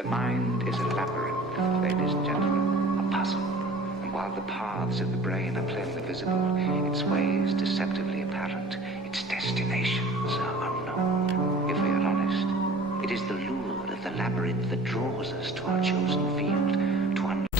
The mind is a labyrinth, ladies and gentlemen, a puzzle. And while the paths of the brain are plainly visible, its ways deceptively apparent, its destinations are unknown. If we are honest, it is the lure of the labyrinth that draws us to our chosen field, to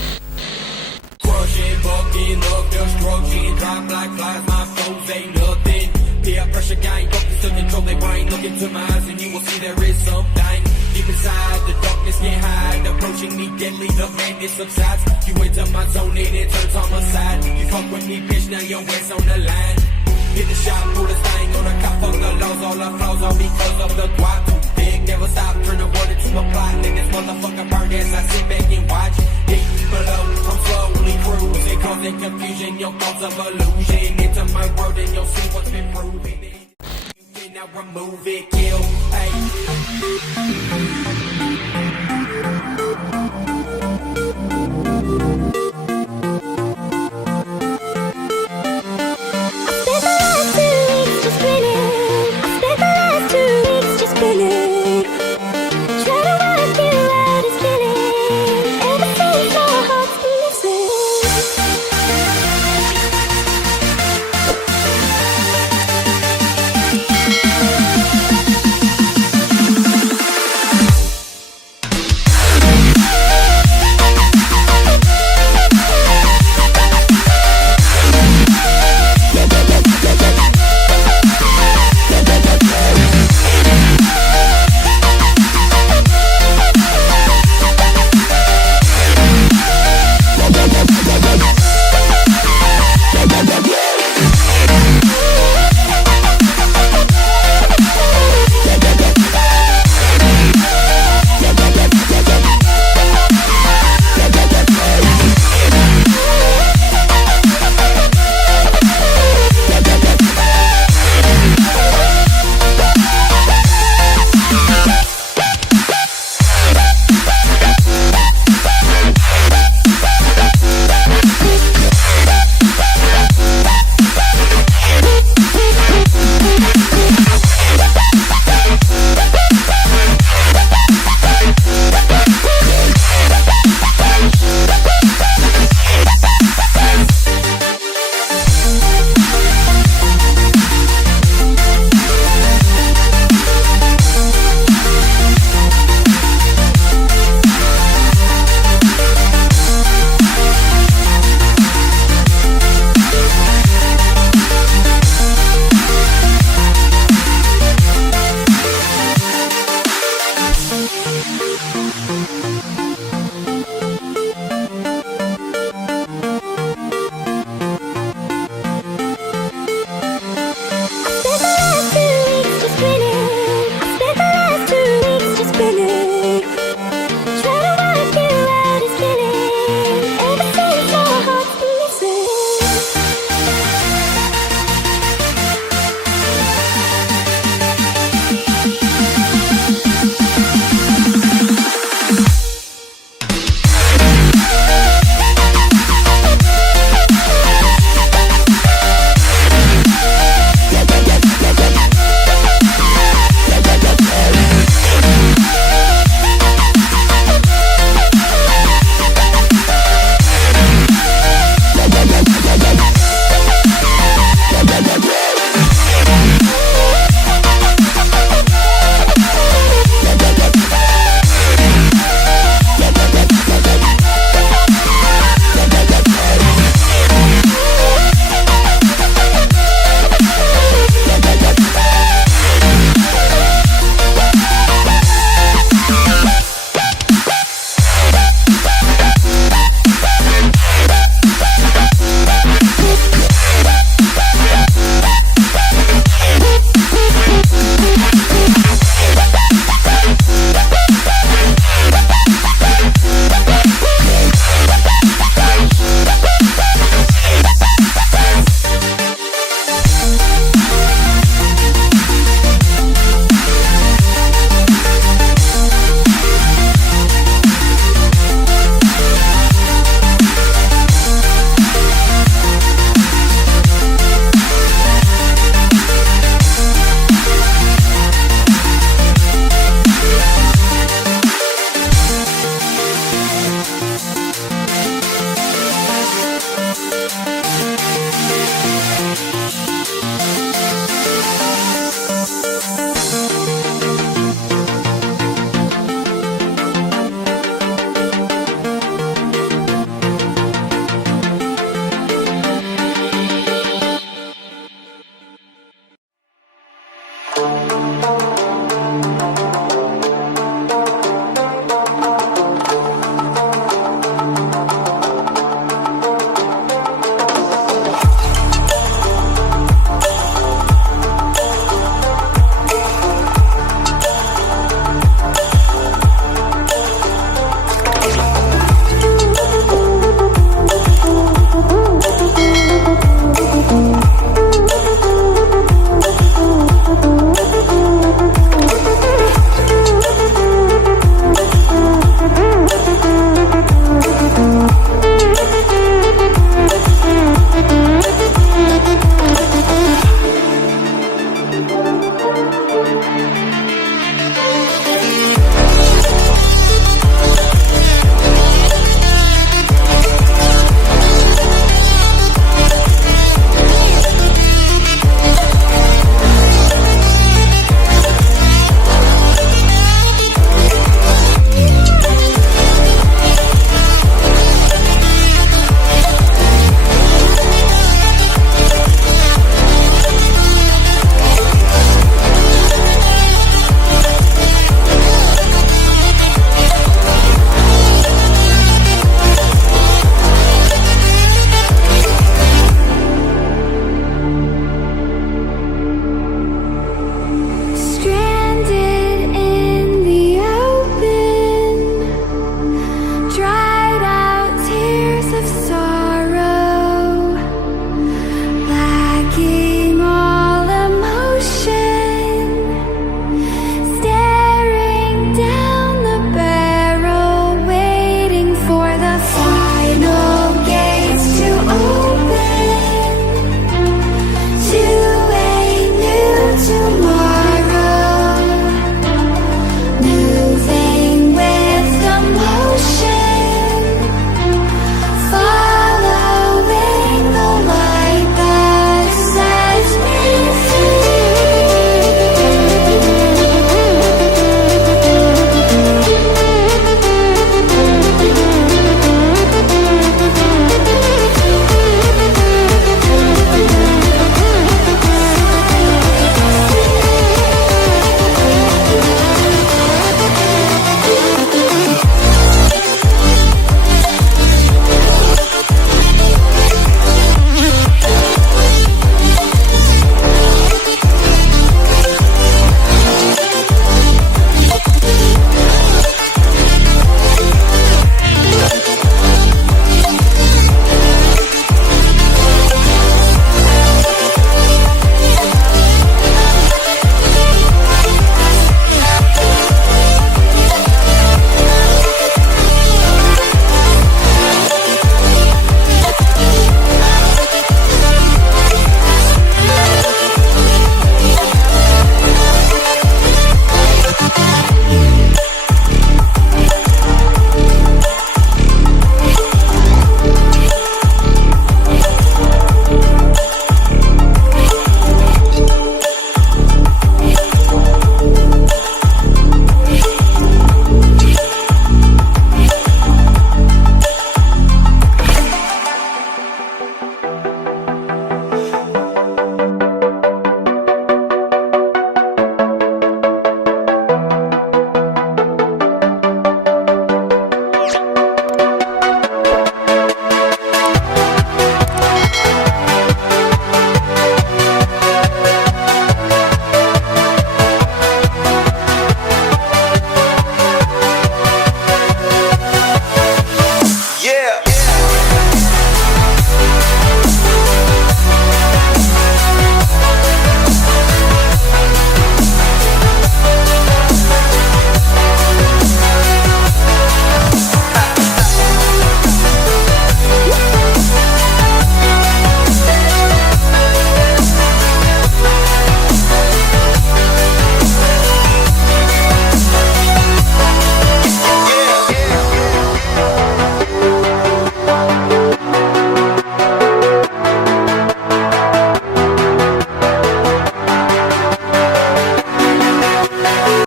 crushing, bucking up, destruction, drop like flies, my foes ain't nothing. Peer pressure gang, focus to control their brain. Look into my eyes and you will see there is something deep inside. The darkness can't hide, approaching me deadly, the madness subsides. You enter my zone and it turns on my side. You fuck with me, bitch, now your ass on the line. Hit the shop, pull the thing on the cop, fuck the laws, all the flaws, all because of the guap. Too big, never stop, turn the water to a plot. Let this motherfucker burn as I sit back and watch. Deep below, I'm slowly cruising, causing confusion, your thoughts of illusion. Into my world and you'll see what's been proven. You cannot remove it.